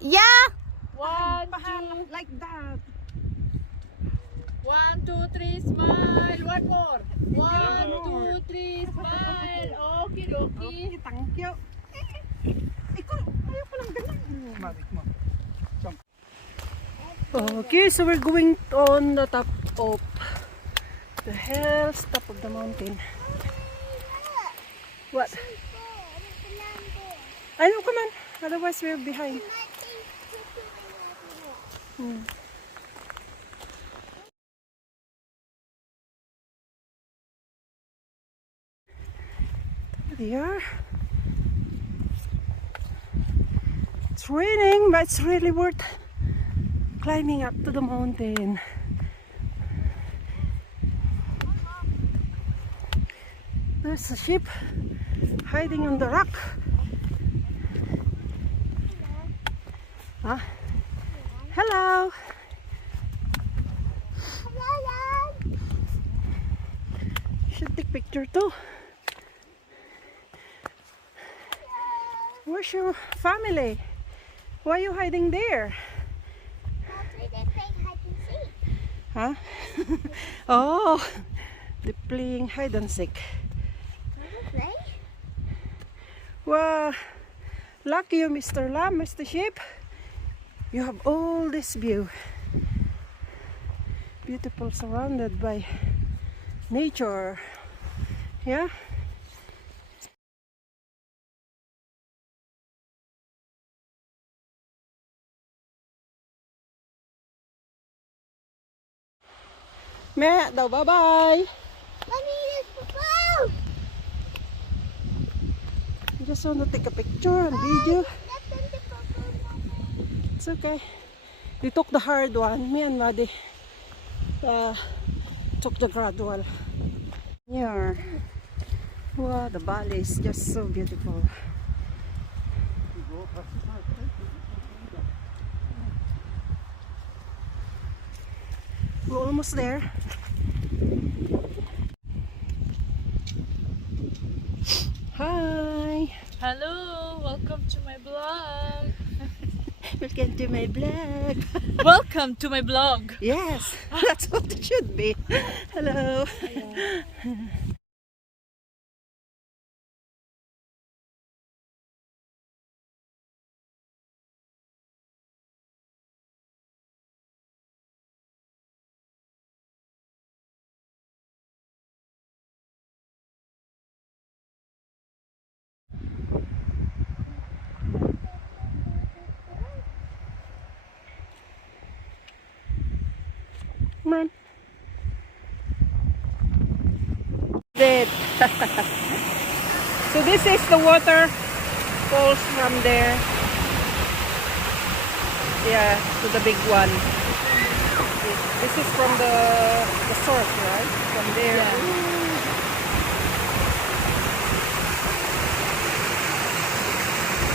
Yeah. One, two, Like that. 1, 2, 3, smile. One more. 1, 2, 3, smile. Okay, okay. Okay, thank you. Ikaw, ayaw ko lang ganun. Mabit mo. Okay, so we're going on the top of the hills, top of the mountain. What? I know, come on. Otherwise, we're behind. There. It's raining, but it's really worth climbing up to the mountain. There's a sheep hiding on the rock. Huh? Hello. Should take picture too. Where's your family? Why are you hiding there? Huh? Oh, they're playing hide and seek. Wow, lucky you, Mr. Lamb, Mr. Sheep. You have all this view. Beautiful, surrounded by nature. Yeah? Mẹ, đầu bye bye. I just want to take a picture and video. It's okay. We took the hard one. Me and Maddie took the gradual. Here. Wow, the valley is just so beautiful. We're almost there. Hi. Hello, welcome to my blog. Welcome to my vlog. Welcome to my blog. Yes, that's what it should be. Hello. Come on. Dead. So this is the water falls from there. Yeah, to the big one. This is from the source, right? From there. Yeah.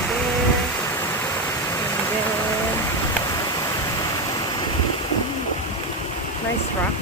There. And then nice rock.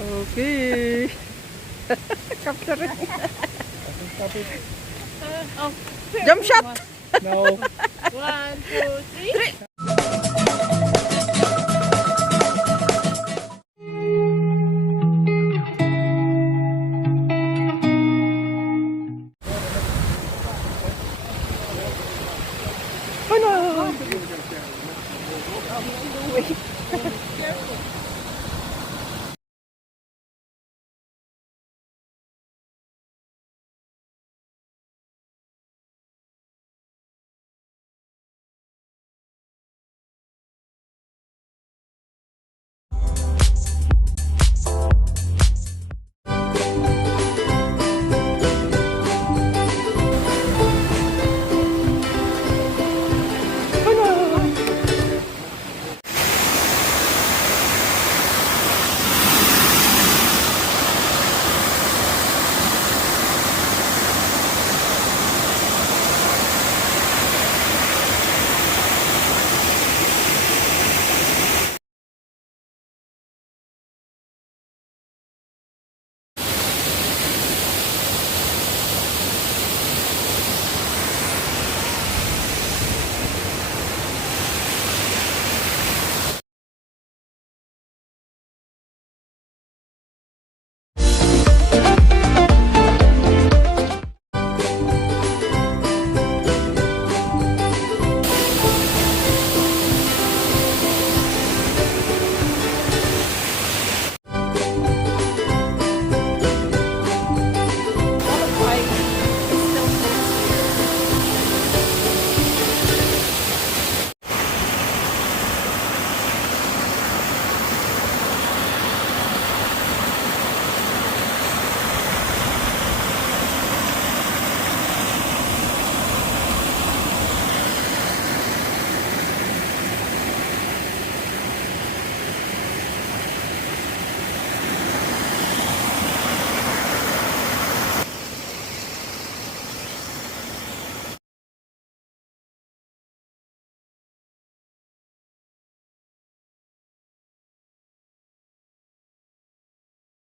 Okay. Capturing. Oh, Jump shot. No. 1, 2, 3. Oh no. Wait.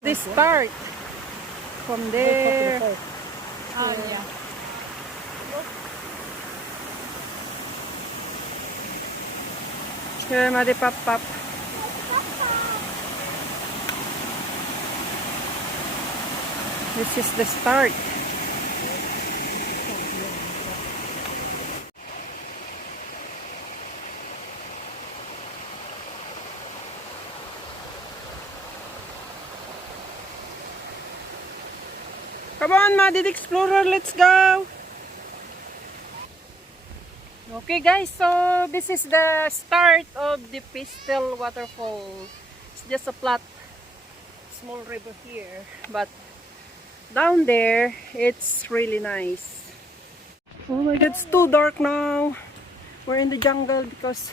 They start from there. Oh, yeah. Here, Madi Pop Pop. This is the start. Come on, Madid Explorer, let's go! Okay guys, so this is the start of the Pistil waterfall. It's just a flat, small river here, but down there, it's really nice. Oh my god, it's too dark now. We're in the jungle because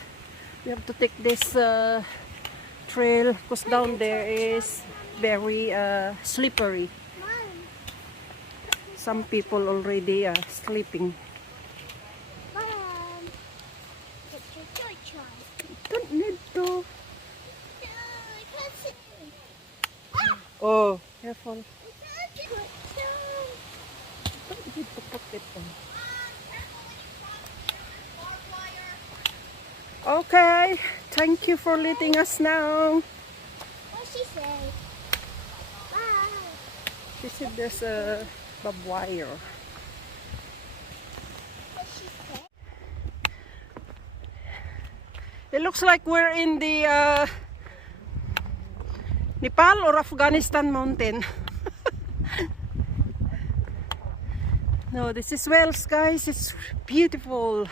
we have to take this trail because down there is very slippery. Some people already are sleeping. Don't need to. Oh, careful. Don't need to put it on. Okay, thank you for letting us know. What she say? Bye. She said there's a barbed wire. What she say? It looks like we're in the Nepal or Afghanistan mountain. No, this is Wales, guys. It's beautiful.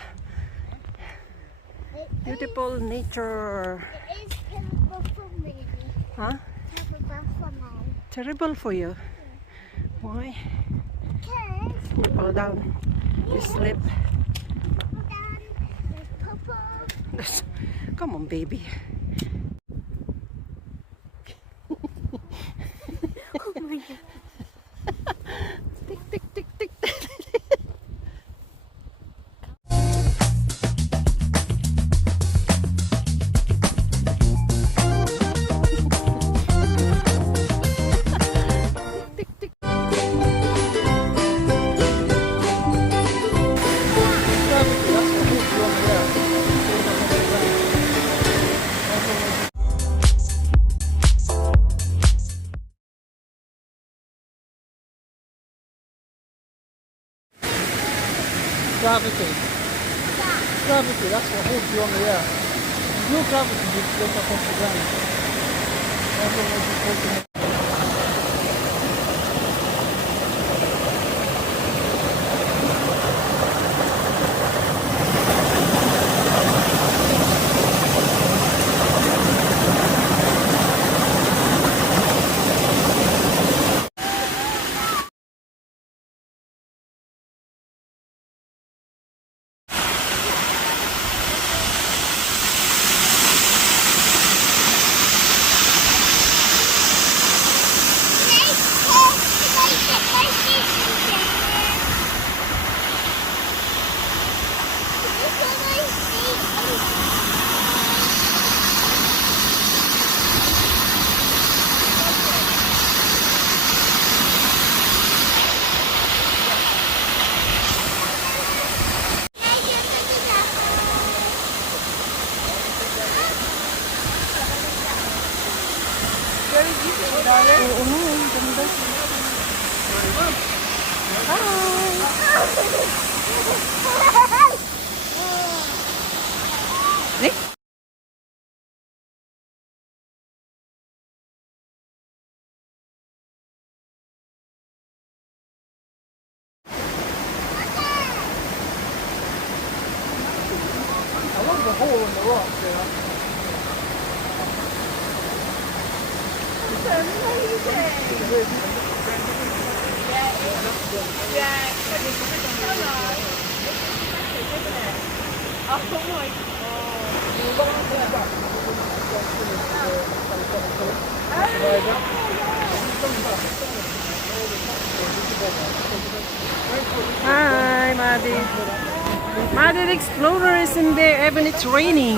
Beautiful nature. It is terrible for me. Huh? Terrible for me. Terrible for you. Why? Because You fall down. You slip. then there's purple. Come on, baby. Oh my god. Tick, tick, tick, tick. Tick, tick. Gravity. Gravity, that's what holds you on the air. No gravity, you float across the ground. That's what makes you floating. Oo nga, ang ganda. Nick? I love the hole in the rock there. Hi, Maddie. Maddie Explorer is in there even it's raining.